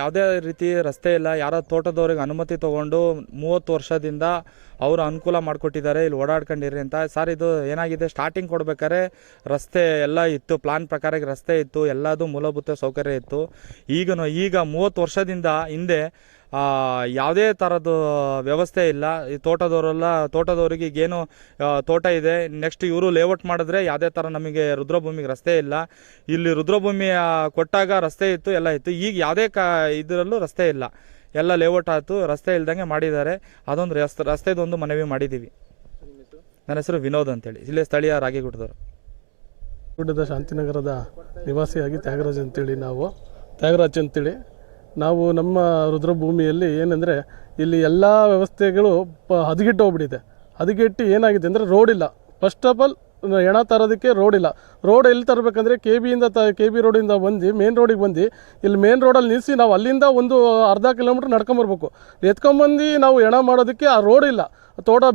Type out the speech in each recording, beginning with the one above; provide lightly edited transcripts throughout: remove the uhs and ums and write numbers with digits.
ಯಾವುದೇ ರೀತಿ ರಸ್ತೆ ಇಲ್ಲ. ಯಾರೋ ತೋಟದವ್ರಿಗೆ ಅನುಮತಿ ತೊಗೊಂಡು 30 ವರ್ಷದಿಂದ ಅವರು ಅನುಕೂಲ ಮಾಡಿಕೊಟ್ಟಿದ್ದಾರೆ, ಇಲ್ಲಿ ಓಡಾಡ್ಕೊಂಡಿರಿ ಅಂತ. ಸರ್, ಇದು ಏನಾಗಿದೆ, ಸ್ಟಾರ್ಟಿಂಗ್ ಕೊಡ್ಬೇಕಾದ್ರೆ ರಸ್ತೆ ಎಲ್ಲ ಇತ್ತು, ಪ್ಲಾನ್ ಪ್ರಕಾರ ರಸ್ತೆ ಇತ್ತು, ಎಲ್ಲದೂ ಮೂಲಭೂತ ಸೌಕರ್ಯ ಇತ್ತು. ಈಗ 30 ವರ್ಷದಿಂದ ಹಿಂದೆ ಯಾವುದೇ ಥರದ್ದು ವ್ಯವಸ್ಥೆ ಇಲ್ಲ. ಈ ತೋಟದವ್ರಿಗೆ ಈಗೇನು ತೋಟ ಇದೆ, ನೆಕ್ಸ್ಟ್ ಇವರು ಲೇಔಟ್ ಮಾಡಿದ್ರೆ ಯಾವುದೇ ಥರ ನಮಗೆ ರುದ್ರಭೂಮಿಗೆ ರಸ್ತೆ ಇಲ್ಲ. ಇಲ್ಲಿ ರುದ್ರಭೂಮಿ ಕೊಟ್ಟಾಗ ರಸ್ತೆ ಇತ್ತು, ಎಲ್ಲ ಇತ್ತು. ಈಗ ಯಾವುದೇ ಇದರಲ್ಲೂ ರಸ್ತೆ ಇಲ್ಲ, ಎಲ್ಲ ಲೇಔಟ್ ಆಯಿತು, ರಸ್ತೆ ಇಲ್ದಂಗೆ ಮಾಡಿದ್ದಾರೆ. ಅದೊಂದು ರಸ್ತೆದೊಂದು ಮನವಿ ಮಾಡಿದ್ದೀವಿ. ನನ್ನ ಹೆಸರು ವಿನೋದ್ ಅಂತೇಳಿ, ಇಲ್ಲೇ ಸ್ಥಳೀಯ ರಾಗಿಗುಡ್ಡದವರು. ಗುಡ್ಡದ ಶಾಂತಿನಗರದ ನಿವಾಸಿಯಾಗಿ ತ್ಯಾಗರಾಜ್ ಅಂತೇಳಿ ನಾವು ನಮ್ಮ ರುದ್ರಭೂಮಿಯಲ್ಲಿ ಏನಂದರೆ ಇಲ್ಲಿ ಎಲ್ಲ ವ್ಯವಸ್ಥೆಗಳು ಹದಗೆಟ್ಟು ಹೋಗ್ಬಿಟ್ಟಿದೆ. ಹದಗೆಟ್ಟು ಏನಾಗಿದೆ ಅಂದರೆ ರೋಡ್ ಇಲ್ಲ. ಫಸ್ಟ್ ಆಫ್ ಆಲ್ ಹೆಣ ತರೋದಕ್ಕೆ ರೋಡ್ ಇಲ್ಲ. ರೋಡ್ ಎಲ್ಲಿ ತರಬೇಕಂದ್ರೆ ಕೆ ಬಿ ರೋಡಿಂದ ಬಂದು ಮೇನ್ ರೋಡಿಗೆ ಬಂದು ಇಲ್ಲಿ ಮೇನ್ ರೋಡಲ್ಲಿ ನಿಲ್ಲಿಸಿ ನಾವು ಅಲ್ಲಿಂದ ಒಂದು ಅರ್ಧ ಕಿಲೋಮೀಟ್ರ್ ನಡ್ಕೊಂಬರ್ಬೇಕು. ಎತ್ಕೊಂಬಂದು ನಾವು ಹೆಣ ಮಾಡೋದಕ್ಕೆ ಆ ರೋಡ್ ಇಲ್ಲ.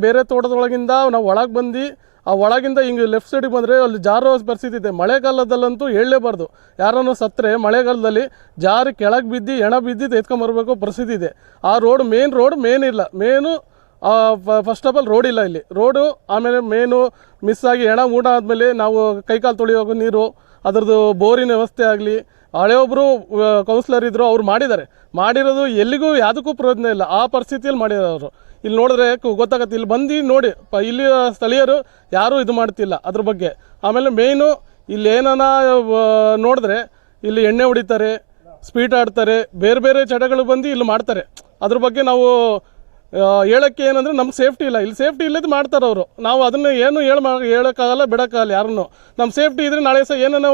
ಬೇರೆ ತೋಟದೊಳಗಿಂದ ನಾವು ಒಳಗೆ ಬಂದು ಆ ಒಳಗಿಂದ ಹಿಂಗೆ ಲೆಫ್ಟ್ ಸೈಡಿಗೆ ಬಂದರೆ ಅಲ್ಲಿ ಜಾರೋ ಪರಿಸ್ಥಿತಿ ಇದೆ. ಮಳೆಗಾಲದಲ್ಲಂತೂ ಹೇಳಲೇಬಾರ್ದು, ಯಾರನ್ನೂ ಸತ್ತರೆ ಮಳೆಗಾಲದಲ್ಲಿ ಜಾರಿ ಕೆಳಗೆ ಬಿದ್ದು ಹೆಣ ಬಿದ್ದಿದ್ದು ಎತ್ಕೊಂಬರ್ಬೇಕು ಪರಿಸ್ಥಿತಿ ಇದೆ. ಆ ರೋಡ್ ಮೇನ್ ಇಲ್ಲ. ಫಸ್ಟ್ ಆಫ್ ಆಲ್ ರೋಡ್ ಇಲ್ಲ ಇಲ್ಲಿ. ರೋಡು ಆಮೇಲೆ ಮೇನು ಮಿಸ್ ಆಗಿ ಹೆಣ ಮೂಡ ಆದಮೇಲೆ ನಾವು ಕೈಕಾಲು ತೊಳೆಯುವಾಗ ನೀರು, ಅದರದ್ದು ಬೋರಿನ ವ್ಯವಸ್ಥೆ ಆಗಲಿ, ಹಳೆಯೊಬ್ಬರು ಕೌನ್ಸಿಲರ್ ಇದ್ದರು, ಅವ್ರು ಮಾಡಿರೋದು ಎಲ್ಲಿಗೂ ಯಾವುದಕ್ಕೂ ಪ್ರಯೋಜನ ಇಲ್ಲ. ಆ ಪರಿಸ್ಥಿತಿಯಲ್ಲಿ ಮಾಡಿರೋರು. ಇಲ್ಲಿ ನೋಡಿದ್ರೆ ಗೊತ್ತಾಗತ್ತೆ. ಇಲ್ಲಿ ಬಂದು ನೋಡಿ, ಇಲ್ಲಿ ಸ್ಥಳೀಯರು ಯಾರೂ ಇದು ಮಾಡ್ತಿಲ್ಲ ಅದ್ರ ಬಗ್ಗೆ. ಆಮೇಲೆ ಮೇಯ್ನು ಇಲ್ಲಿ ಏನಾನ ನೋಡಿದ್ರೆ ಇಲ್ಲಿ ಎಣ್ಣೆ ಹೊಡಿತಾರೆ, ಸ್ಪೀಡ್ ಆಡ್ತಾರೆ, ಬೇರೆ ಚಟಗಳು ಬಂದು ಇಲ್ಲಿ ಮಾಡ್ತಾರೆ. ಅದ್ರ ಬಗ್ಗೆ ನಾವು ಹೇಳೋಕ್ಕೆ ಏನಂದರೆ ನಮ್ಗೆ ಸೇಫ್ಟಿ ಇಲ್ಲ. ಇಲ್ಲಿ ಸೇಫ್ಟಿ ಇಲ್ಲದ ಮಾಡ್ತಾರೆ ಅವರು. ನಾವು ಅದನ್ನು ಏನು ಹೇಳೋಕ್ಕಾಗಲ್ಲ, ಬಿಡೋಕ್ಕಾಗಲ್ಲ ಯಾರನ್ನು. ನಮ್ಮ ಸೇಫ್ಟಿ ಇದ್ದರೆ ನಾಳೆ ಸಹ ಏನಾನ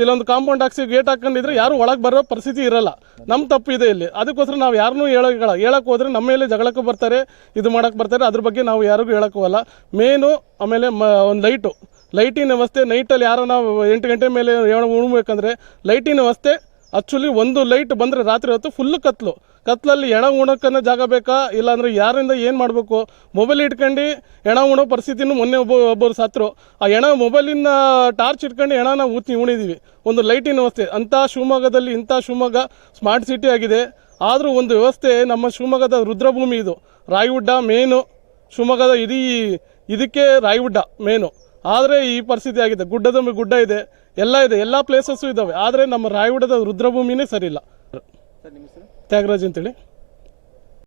ಇಲ್ಲೊಂದು ಕಾಂಪೌಂಡ್ ಹಾಕ್ಸಿ ಗೇಟ್ ಹಾಕೊಂಡಿದ್ರೆ ಯಾರು ಒಳಗೆ ಬರೋ ಪರಿಸ್ಥಿತಿ ಇರೋಲ್ಲ. ನಮ್ಮ ತಪ್ಪು ಇದೆ ಇಲ್ಲಿ. ಅದಕ್ಕೋಸ್ಕರ ನಾವು ಯಾರನ್ನೂ ಹೇಳಕ್ಕೆ ಹೋದರೆ ನಮ್ಮ ಮೇಲೆ ಜಗಳಕ್ಕೆ ಬರ್ತಾರೆ, ಇದು ಮಾಡೋಕ್ಕೆ ಬರ್ತಾರೆ. ಅದ್ರ ಬಗ್ಗೆ ನಾವು ಯಾರಿಗೂ ಹೇಳೋಕ್ಕೋಗಲ್ಲ. ಮೇನು ಆಮೇಲೆ ಒಂದು ಲೈಟಿನ ವ್ಯವಸ್ಥೆ. ನೈಟಲ್ಲಿ ಯಾರೋ ನಾವು 8 ಗಂಟೆ ಮೇಲೆ ಉಣ್ಬೇಕಂದ್ರೆ ಲೈಟಿನ ವ್ಯವಸ್ಥೆ. ಆ್ಯಕ್ಚುಲಿ ಒಂದು ಲೈಟ್ ಬಂದರೆ ರಾತ್ರಿ ಹೊತ್ತು ಫುಲ್ಲು ಕತ್ಲಲ್ಲಿ ಹೆಣ ಉಣೋಕ್ಕನ್ನ ಜಾಗ ಬೇಕಾ, ಇಲ್ಲಾಂದರೆ ಯಾರಿಂದ ಏನು ಮಾಡಬೇಕು? ಮೊಬೈಲ್ ಇಟ್ಕೊಂಡು ಹೆಣ ಉಣೋ ಪರಿಸ್ಥಿತಿನೂ ಮೊನ್ನೆ ಒಬ್ಬರು ಸತ್ತರು. ಆ ಮೊಬೈಲಿನ ಟಾರ್ಚ್ ಇಟ್ಕೊಂಡು ಹೆಣನ ಉಣಿದೀವಿ. ಒಂದು ಲೈಟಿನ ವ್ಯವಸ್ಥೆ. ಶಿವಮೊಗ್ಗ ಸ್ಮಾರ್ಟ್ ಸಿಟಿ ಆಗಿದೆ. ಆದರೂ ಒಂದು ವ್ಯವಸ್ಥೆ ನಮ್ಮ ಶಿವಮೊಗ್ಗದ ರುದ್ರಭೂಮಿ ಇದು. ರಾಯಗುಡ್ಡ ಮೇನು, ಶಿವಮೊಗ್ಗದ ಇದಕ್ಕೆ ರಾಯಗುಡ್ಡ ಮೇನು. ಆದರೆ ಈ ಪರಿಸ್ಥಿತಿ ಆಗಿದೆ. ಗುಡ್ಡ ಇದೆ, ಎಲ್ಲ ಪ್ಲೇಸಸ್ಸು ಇದ್ದಾವೆ. ಆದರೆ ನಮ್ಮ ರಾಯಗುಡ್ಡದ ರುದ್ರಭೂಮಿನೇ ಸರಿ ಇಲ್ಲ. ತ್ಯಾಗರಾಜ್ ಅಂತೇಳಿ.